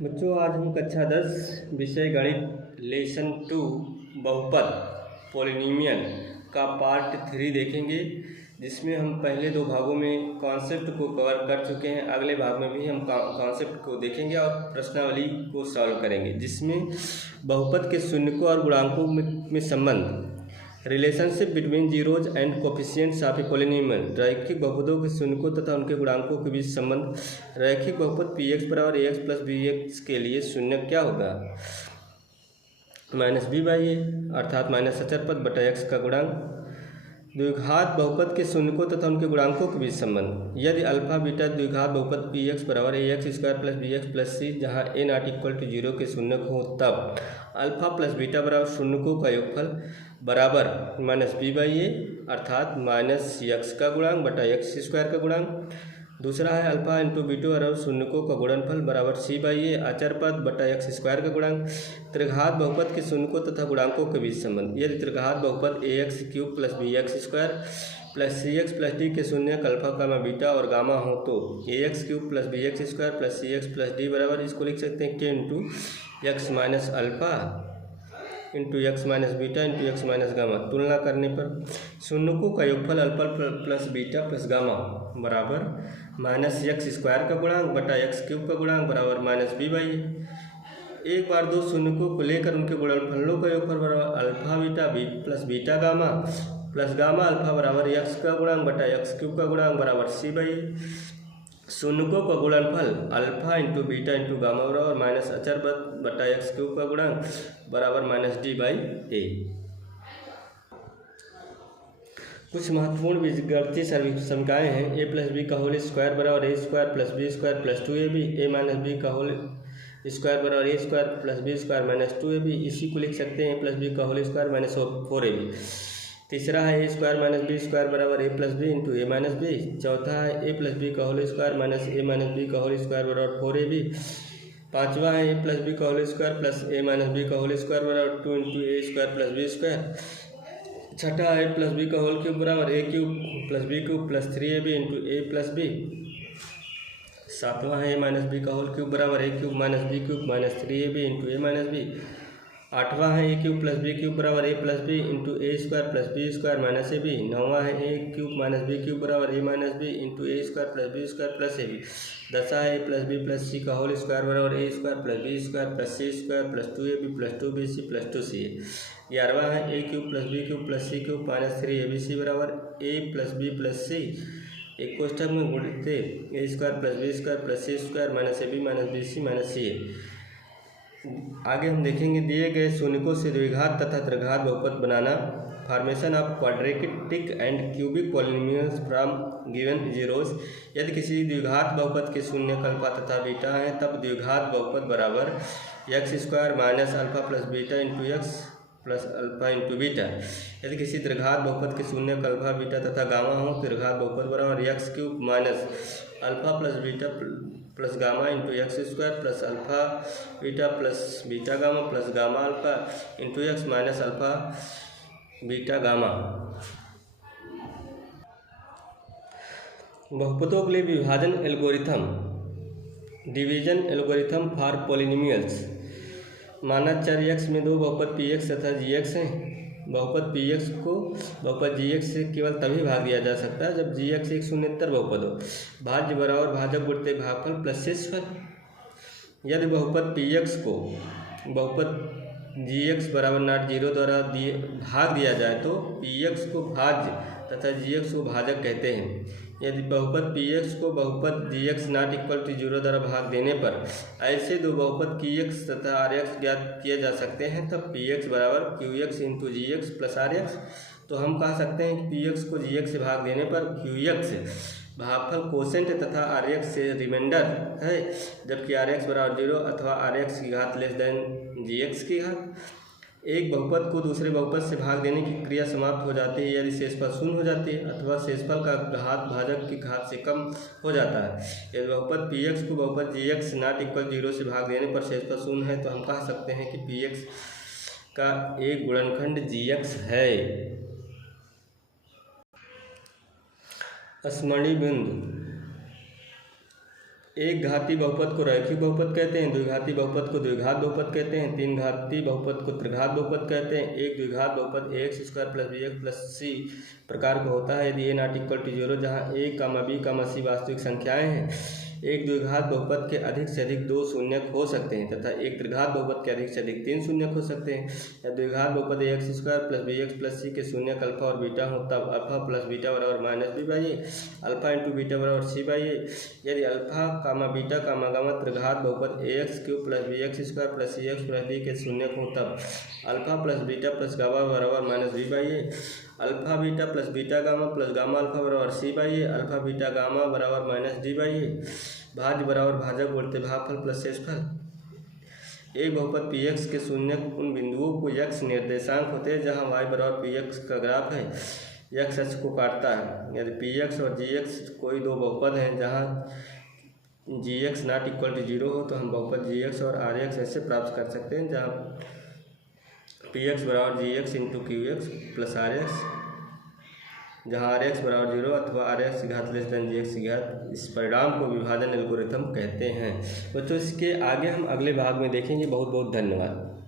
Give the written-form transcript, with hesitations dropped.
बच्चों, आज हम कक्षा 10 विषय गणित लेसन 2 बहुपद पॉलिनोमियल का पार्ट 3 देखेंगे, जिसमें हम पहले 2 भागों में कॉन्सेप्ट को कवर कर चुके हैं। अगले भाग में भी हम कॉन्सेप्ट को देखेंगे और प्रश्नावली को सॉल्व करेंगे, जिसमें बहुपद के शून्यकों और गुणांकों में संबंध, relationship between zeros and coefficients of a polynomial, रैखिक बहुपदों के शून्यकों तथा उनके गुणांकों के बीच संबंध, रैखिक बहुपद पी एक्स बराबर a x plus b x के लिए शून्य क्या होगा, माइनस बी बाई ए अर्थात माइनस अचर पद बटा एक्स का गुणांक, द्विघात बहुपद के शून्यकों तथा उनके गुणांकों के बीच संबंध, यदि अल्फा बीटा द्विघात बहुपद पी एक्स बराबर a x square plus b x plus c जहाँ ए नॉट इक्वल टू 0 के शून्यक हो, तब अल्फा प्लस बीटा बराबर शून्यकों का योगफल बराबर माइनस बी बाई ए अर्थात माइनस एक्स का गुणांक बटा एक्स स्क्वायर का गुणांक। दूसरा है अल्फा इंटू बीटो बराबर शून्यकों का गुणनफल बराबर सी बाई ए अचर पद बटा एक्स स्क्वायर का गुणांक। त्रिघात बहुपद के शून्यकों तथा गुणांकों के बीच संबंध, यदि त्रिघात बहुपद a x cube plus b x square plus c x plus d के शून्यक अल्फा गामा बीटा और गामा हो, तो a x cube plus b x square plus c x plus d बराबर, इसको लिख सकते हैं k into x minus alpha into x minus beta into x minus gamma. तुलना करने पर शून्यकों का योगफल alpha plus beta plus gamma बराबर माइनस एक्स स्क्वायर का गुणांक बटा एक्स क्यूब का गुणांक बराबर माइनस बी बाई ए। एक बार 2 शून्यकों को लेकर उनके गुणनफलों का योगफल बराबर alpha beta b plus beta gamma plus gamma alpha बराबर एक्स का गुणांक बटा एक्स क्यूब का गुणांक बराबर सी बाई ए। शून्यकों का गुणनफल alpha into beta into gamma बराबर माइनस अचर बटा एक्स क्यूब का गुणांक बराबर माइनस डी बाई ए। कुछ महत्वपूर्ण बीजगणितीय समीकरण हैं। ए प्लस बी का होल स्क्वायर बराबर a square plus b square plus 2ab, a minus b का होल स्क्वायर बराबर a square plus b square minus 2ab, इसी को लिख सकते हैं ए प्लस बी का होल स्क्वायर माइनस 4ab। तीसरा है a square minus b square बराबर a plus b into a minus b. चौथा है ए प्लस बी का होल स्क्वायर माइनस ए माइनस बी का होल स्क्वायर बराबर 4ab। पाँचवा है ए प्लस बी का whole square plus a minus b का होल स्क्वायर बराबर 2 into a square plus b square. छठा है प्लस बी का होल क्यूब बराबर a cube plus b cube plus 3ab into a plus b. सातवां है a minus b का whole cube बराबर a cube minus b cube minus 3ab into a minus b. आठवां है a cube plus b cube बराबर a plus b into a square plus b square minus a b. नौवां है a cube minus b cube बराबर a minus b into a square plus b square plus a b. दसवां है a plus b plus c का whole square बराबर a square plus b square plus c square plus 2ab plus 2bc plus 2ca। 11वां है a cube plus b cube plus c cube minus 3abc बराबर a plus b plus c, एक कोष्ठक में गुणित a square plus b square plus c square minus a b minus b c minus c a. आगे हम देखेंगे दिए गए शून्यकों से द्विघात तथा त्रिघात बहुपद बनाना, formation of quadratic and cubic polynomials from given zeros. यदि किसी द्विघात बहुपद के शून्यक अल्फा तथा बीटा हैं, तब द्विघात बहुपद बराबर x square minus alpha plus beta into x plus alpha into beta. यदि किसी त्रिघात बहुपद के शून्यक अल्फा बीटा तथा गामा हो, त्रिघात बहुपद बराबर x cube minus alpha plus beta plus gamma into x square plus alpha beta plus beta gamma plus gamma alpha into x minus alpha beta gamma. बहुपदों के लिए विभाजन algorithm, division algorithm for polynomials. माना चर x में 2 बहुपद P x तथा जी x हैं। बहुपद पी एक्स को बहुपद जी एक्स से केवल तभी भाग दिया जा सकता है जब जी एक्स एक शून्येतर बहुपद हो। भाज्य बराबर भाजक गुणित भागफल प्लस शेषफल। यदि बहुपद पी एक्स को बहुपद जी एक्स बराबर नॉट 0 द्वारा भाग दिया जाए तो पी एक्स को भाज्य तथा जी एक्स को भाजक कहते हैं। यदि बहुपद पी एक्स को बहुपद g x not equal to 0 द्वारा भाग देने पर ऐसे 2 बहुपद पी एक्स तथा आर एक्स ज्ञात किए जा सकते हैं, तब पी एक्स बराबर q x into g x plus r x. तो हम कह सकते हैं कि पी एक्स को जी एक्स से भाग देने पर क्यू एक्स भागफल कोसेंट तथा आर एक्स से रिमाइंडर है, जबकि आर एक्स बराबर 0 अथवा आर एक्स की घात लेस देन जी एक्स की घात। एक बहुपद को दूसरे बहुपद से भाग देने की क्रिया समाप्त हो जाती है यदि शेषफल शून्य हो जाती है अथवा शेषफल का घात भाजक की घात से कम हो जाता है। यदि बहुपद पी एक्स को बहुपद जी एक्स नॉट इक्वल 0 से भाग देने पर शेषफल शून्य है, तो हम कह सकते हैं कि पी एक्स का एक गुणनखंड जी एक्स है। स्मरणीय बिंदु, एक घाती बहुपद को रैखिक बहुपद कहते हैं, द्विघाती बहुपद को द्विघात बहुपद कहते हैं, तीन घाती बहुपद को त्रिघात बहुपद कहते हैं। एक द्विघात बहुपद ax square plus bx plus c प्रकार का होता है यदि a नॉट इक्वल टू 0, जहाँ a, b, c वास्तविक संख्याएं हैं। एक द्विघात बहुपद के अधिक से अधिक 2 शून्यक हो सकते हैं तथा एक त्रिघात बहुपद के अधिक से अधिक 3 शून्यक हो सकते हैं। या द्विघात बहुपद ax square plus bx plus c के शून्यक अल्फा और बीटा हो तब अल्फा प्लस बीटा बराबर minus b by a, alpha into beta बराबर c बाई ए। यदि अल्फा बीटा गामा त्रिघात बहुपद ax cube plus bx square plus cx plus d के शून्यक हो तब alpha plus beta plus gamma बराबर minus b by a, alpha beta plus beta gamma plus gamma alpha बराबर c by a, alpha beta gamma बराबर minus d by ए। भाज्य बराबर भाजक बोलते भागफल प्लस शेषफल। एक बहुपद px के शून्यक उन बिंदुओं को x निर्देशांक होते हैं जहां y बराबर px का ग्राफ है, x अक्ष को काटता है। यदि px और gx कोई दो बहुपद हैं जहां gx नॉट इक्वल टू 0 हो तो हम बहुपद gx और rx ऐसे प्राप्त कर सकते हैं जहां px बराबर gx into qx plus rx, जहाँ rx बराबर 0 अथवा rx की घात लेस देन gx की घात। इस परिणाम को विभाजन एल्गोरिथम कहते हैं। बच्चों इसके आगे हम अगले भाग में देखेंगे। बहुत बहुत धन्यवाद।